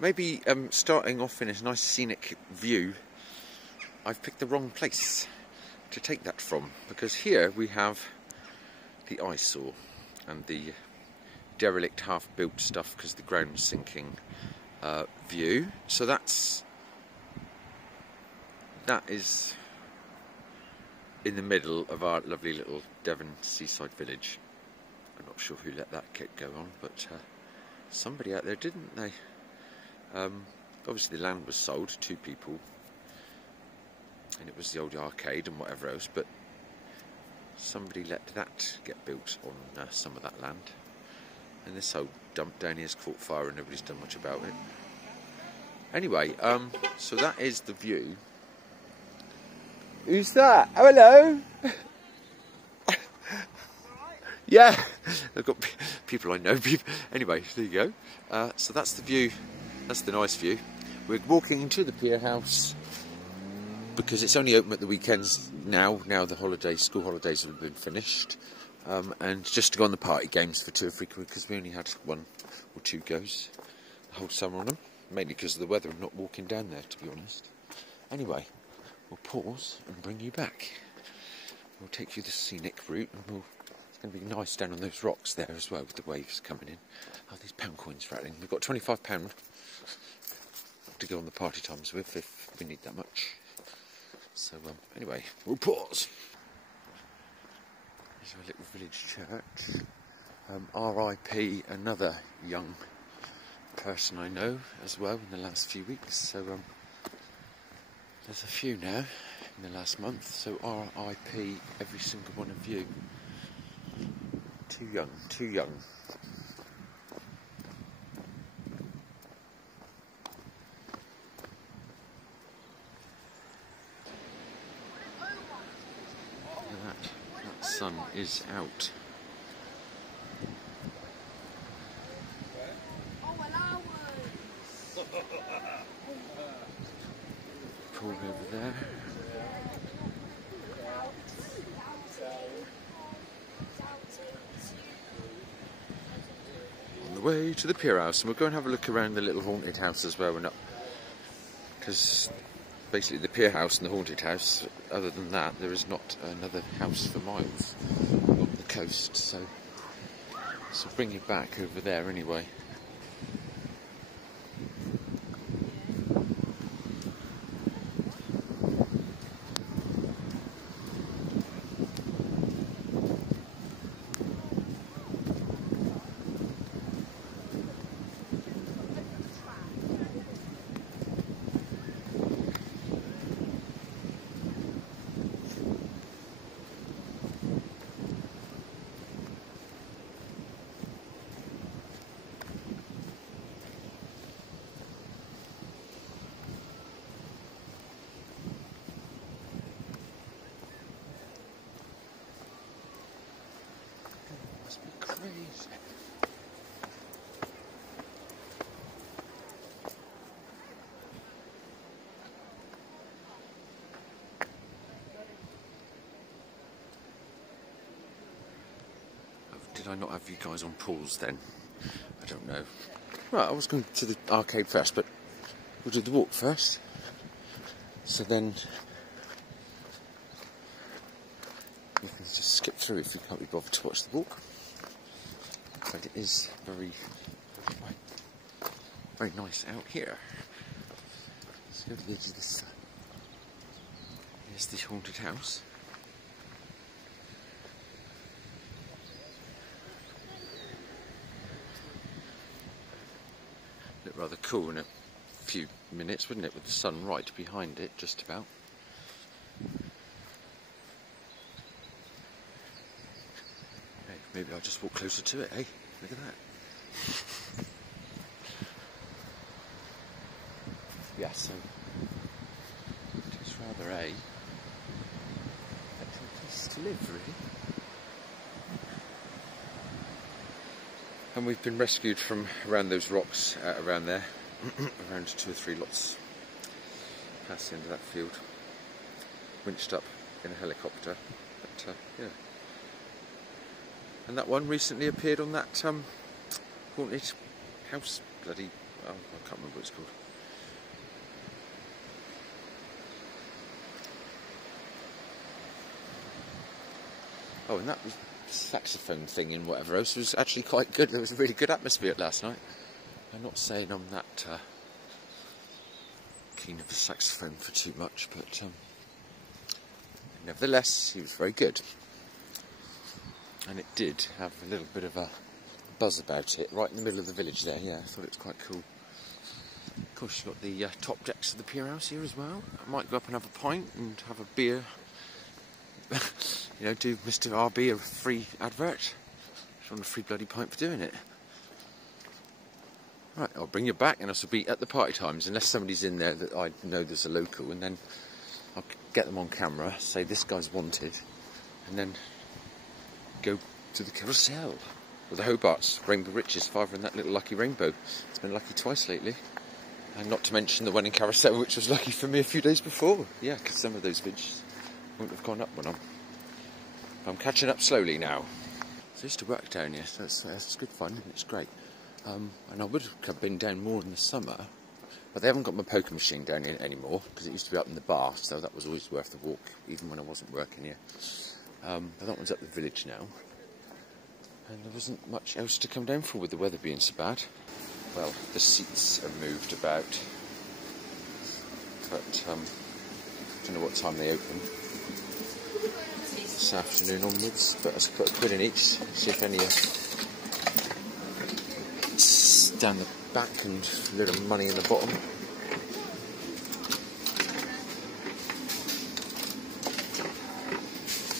Maybe starting off in a nice scenic view, I've picked the wrong place to take that from, because here we have the eyesore and the derelict half-built stuff because the ground's sinking view. So that is in the middle of our lovely little Devon seaside village. I'm not sure who let that go on, but somebody out there, didn't they? Obviously the land was sold to 2 people, and it was the old arcade and whatever else, but somebody let that get built on some of that land, and this whole dump down here's caught fire and nobody's done much about it. Anyway, so that is the view. Who's that? Oh, hello! Yeah, I've got people I know. Anyway, there you go. So that's the view. That's the nice view. We're walking into the pier house because it's only open at the weekends now. Now the school holidays have been finished, and just to go on the party games for 2 or 3 weeks, because we only had 1 or 2 goes the whole summer on them, mainly because of the weather and not walking down there, to be honest. Anyway, we'll pause and bring you back. We'll take you the scenic route, and it's going to be nice down on those rocks there as well, with the waves coming in. Oh, these pound coins rattling. We've got £25 to go on the party times with if we need that much. So anyway, we'll pause. Here's our little village church. R.I.P. another young person I know as well in the last few weeks. So there's a few now in the last month. So R.I.P. every single one of you. Too young, too young. That sun is out. Pool over there. On the way to the pier house, and we'll go and have a look around the little haunted house as well. We're not, because basically the pier house and the haunted house, other than that, there is not another house for miles along the coast, so we'll bring you back over there anyway. Did I not have you guys on pause then? I don't know. Right, I was going to the arcade first, but we'll do the walk first. So then you can just skip through if you can't be bothered to watch the walk. But it is very, very nice out here. Let's go to the edge of this. Here's the haunted house. Look rather cool in a few minutes, wouldn't it, with the sun right behind it, just about. Hey, maybe I'll just walk closer to it, eh? Look at that. Yeah, so it's rather a place to live, really. And we've been rescued from around those rocks, around there, around 2 or 3 lots past the end of that field, winched up in a helicopter, but yeah. And that one recently appeared on that haunted house bloody Oh, I can't remember what it's called. Oh, and that was saxophone thing and whatever else was actually quite good. There was a really good atmosphere last night. I'm not saying I'm that keen of a saxophone for too much, but nevertheless, he was very good. And it did have a little bit of a buzz about it, right in the middle of the village there. Yeah, I thought it was quite cool. Of course, you've got the top decks of the pier house here as well. I might go up and have a pint and have a beer. You know, do Mr. RB a free advert. Just want a free bloody pint for doing it. Right, I'll bring you back and I shall be at the party times, unless somebody's in there that I know there's a local, and then I'll get them on camera, say this guy's wanted, and then go to the carousel. Or the Hobart's Rainbow Riches, father and that little lucky rainbow. It's been lucky twice lately. And not to mention the one in Carousel, which was lucky for me a few days before. Yeah, because some of those vidges wouldn't have gone up when I'm catching up slowly now. So I used to work down here, so it's good fun and it's great. And I would have been down more in the summer, but they haven't got my poker machine down here anymore, because it used to be up in the bar, so that was always worth the walk, even when I wasn't working here. But that one's up the village now. And there wasn't much else to come down for with the weather being so bad. Well, the seats are moved about, but I don't know what time they open this afternoon onwards, but let's put £1 in each, see if any down the back and a little money in the bottom.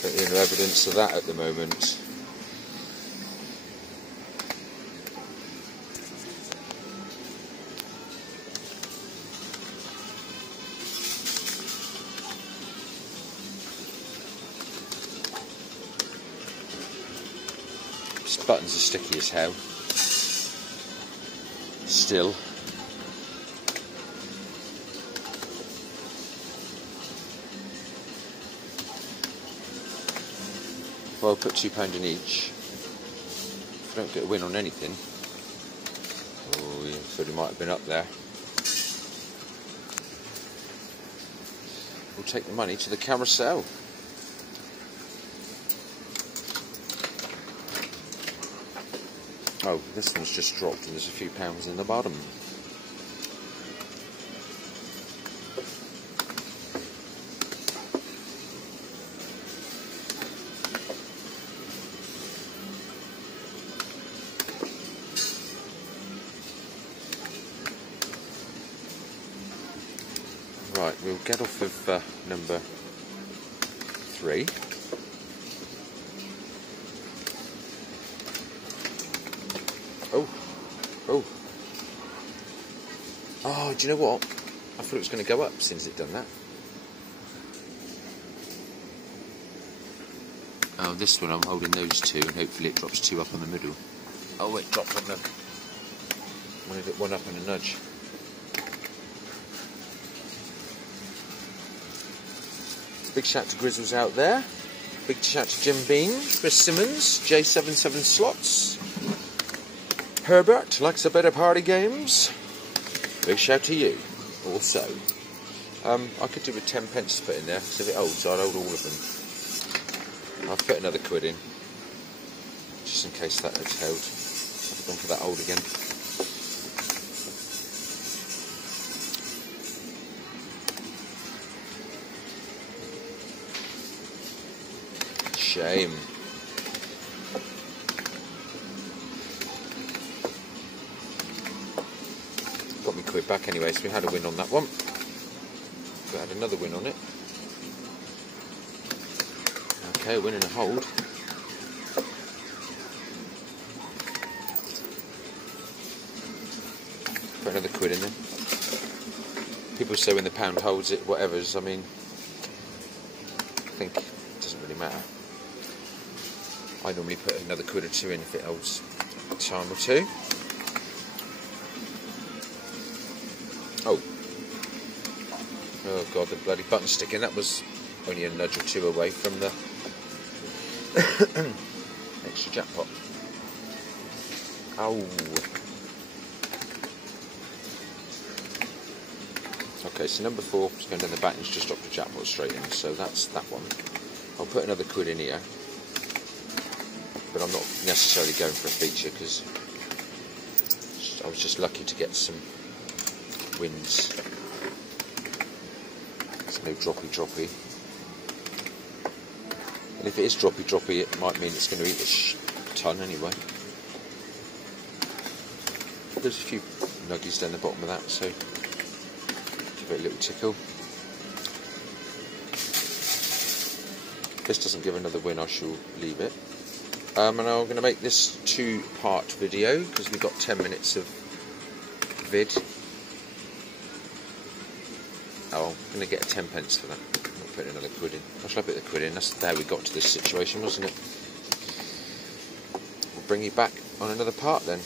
But no evidence of that at the moment. These buttons are sticky as hell. Still. Well, I'll put £2 in each. If I don't get a win on anything. Oh, yeah, thought he might have been up there. We'll take the money to the carousel. Oh, this one's just dropped and there's a few pounds in the bottom. Right, we'll get off of number 3. Oh, do you know what? I thought it was going to go up since it done that. Oh, this one I'm holding those two, and hopefully it drops 2 up on the middle. Oh, it dropped on the... wanted it 1 up and a nudge. Big shout to Grizzles out there. Big shout to Jim Bean, Chris Simmons, J77 Slots. Herbert likes a bit of party games. Big shout to you, also. I could do with 10 pence to put in there, because if it holds, I'd hold all of them. I'll put another £1 in, just in case that has held. I've gone for that hold again. Shame. Got me £1 back anyway, so we had a win on that one. We had another win on it. Okay, a win and a hold. Put another £1 in there. People say when the pound holds it, whatever's, I mean, I think it doesn't really matter. I normally put another £1 or 2 in if it holds a time or two. Oh god, the bloody button sticking. That was only a nudge or 2 away from the extra jackpot. Oh. Okay, so number 4 is going down the back and it's just dropped a jackpot straight in, so that's that one. I'll put another quid in here, but I'm not necessarily going for a feature because I was just lucky to get some wins. There's no droppy. And if it is droppy, it might mean it's going to eat a ton anyway. There's a few nuggies down the bottom of that, so give it a little tickle. If this doesn't give another win, I shall leave it. And I'm going to make this 2-part video because we've got 10 minutes of vid. Oh, I'm going to get a 10 pence for that. I'm not putting another quid in. I shall put the quid in. That's how we got to this situation, wasn't it? We'll bring you back on another part then.